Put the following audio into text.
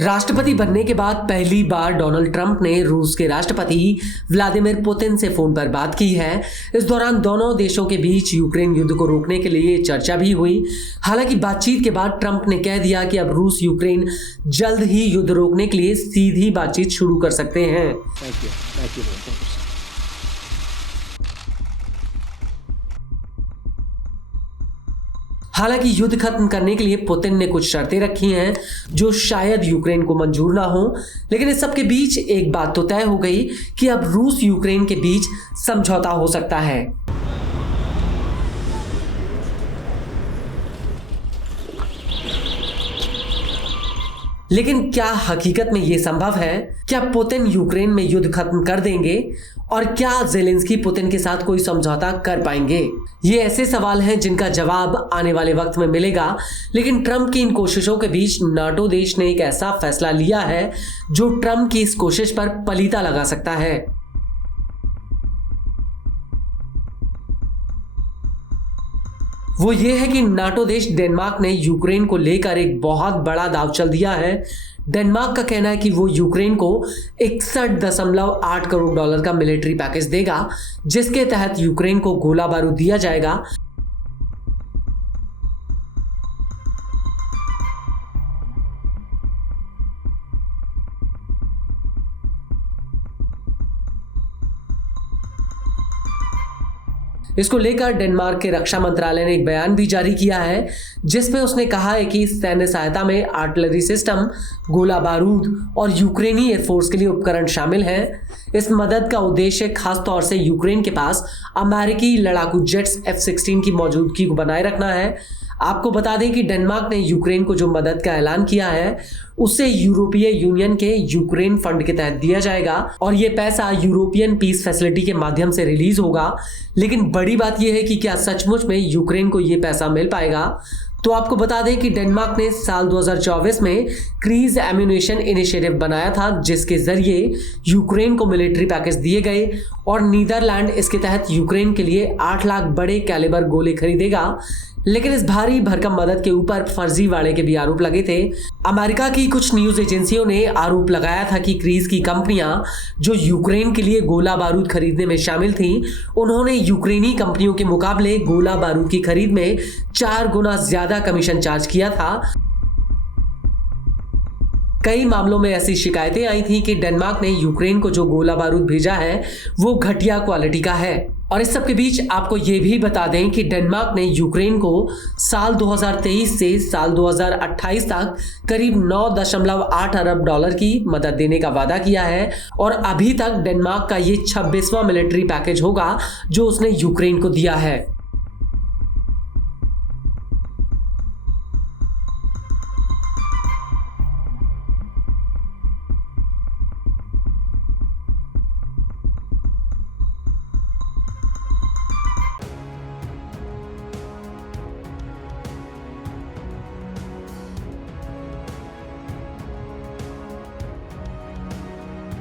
राष्ट्रपति बनने के बाद पहली बार डोनाल्ड ट्रंप ने रूस के राष्ट्रपति व्लादिमीर पुतिन से फोन पर बात की है। इस दौरान दोनों देशों के बीच यूक्रेन युद्ध को रोकने के लिए चर्चा भी हुई। हालांकि बातचीत के बाद ट्रंप ने कह दिया कि अब रूस यूक्रेन जल्द ही युद्ध रोकने के लिए सीधी बातचीत शुरू कर सकते हैं। हालांकि युद्ध खत्म करने के लिए पुतिन ने कुछ शर्तें रखी हैं जो शायद यूक्रेन को मंजूर ना हो, लेकिन इस सब के बीच एक बात तो तय हो गई कि अब रूस यूक्रेन के बीच समझौता हो सकता है। लेकिन क्या हकीकत में यह संभव है? क्या पुतिन यूक्रेन में युद्ध खत्म कर देंगे और क्या ज़ेलेंस्की पुतिन के साथ कोई समझौता कर पाएंगे? ये ऐसे सवाल हैं जिनका जवाब आने वाले वक्त में मिलेगा। लेकिन ट्रंप की इन कोशिशों के बीच नाटो देश ने एक ऐसा फैसला लिया है जो ट्रंप की इस कोशिश पर पलीता लगा सकता है। वो ये है कि नाटो देश डेनमार्क ने यूक्रेन को लेकर एक बहुत बड़ा दांव चल दिया है। डेनमार्क का कहना है कि वो यूक्रेन को 61.8 करोड़ डॉलर का मिलिट्री पैकेज देगा, जिसके तहत यूक्रेन को गोला बारूद दिया जाएगा। इसको लेकर डेनमार्क के रक्षा मंत्रालय ने एक बयान भी जारी किया है, जिसमें उसने कहा है कि सैन्य सहायता में आर्टिलरी सिस्टम, गोला बारूद और यूक्रेनी एयरफोर्स के लिए उपकरण शामिल हैं। इस मदद का उद्देश्य खास तौर से यूक्रेन के पास अमेरिकी लड़ाकू जेट्स F-16 की मौजूदगी को बनाए रखना है। आपको बता दें कि डेनमार्क ने यूक्रेन को जो मदद का ऐलान किया है उसे यूरोपीय यूनियन के यूक्रेन फंड के तहत दिया जाएगा और ये पैसा यूरोपियन पीस फैसिलिटी के माध्यम से रिलीज होगा। लेकिन बड़ी बात यह है कि क्या सचमुच में यूक्रेन को ये पैसा मिल पाएगा? तो आपको बता दें कि डेनमार्क ने साल 2024 में क्रीज एम्यूनेशन इनिशिएटिव बनाया था, जिसके जरिए यूक्रेन को मिलिट्री पैकेज दिए गए और नीदरलैंड इसके तहत यूक्रेन के लिए 8 लाख बड़े कैलिबर गोले खरीदेगा। लेकिन इस भारी भरकम मदद के ऊपर फर्जीवाड़े के भी आरोप लगे थे। अमेरिका की कुछ न्यूज एजेंसियों ने आरोप लगाया था कि क्रीज की कंपनियां जो यूक्रेन के लिए गोला बारूद खरीदने में शामिल थीं, उन्होंने यूक्रेनी कंपनियों के मुकाबले गोला बारूद की खरीद में 4 गुना ज्यादा कमीशन चार्ज किया था। कई मामलों में ऐसी शिकायतें आई थी कि डेनमार्क ने यूक्रेन को जो गोला बारूद भेजा है वो घटिया क्वालिटी का है। और इस सब के बीच आपको ये भी बता दें कि डेनमार्क ने यूक्रेन को साल 2023 से साल 2028 तक करीब 9.8 अरब डॉलर की मदद देने का वादा किया है और अभी तक डेनमार्क का ये 26वां मिलिट्री पैकेज होगा जो उसने यूक्रेन को दिया है।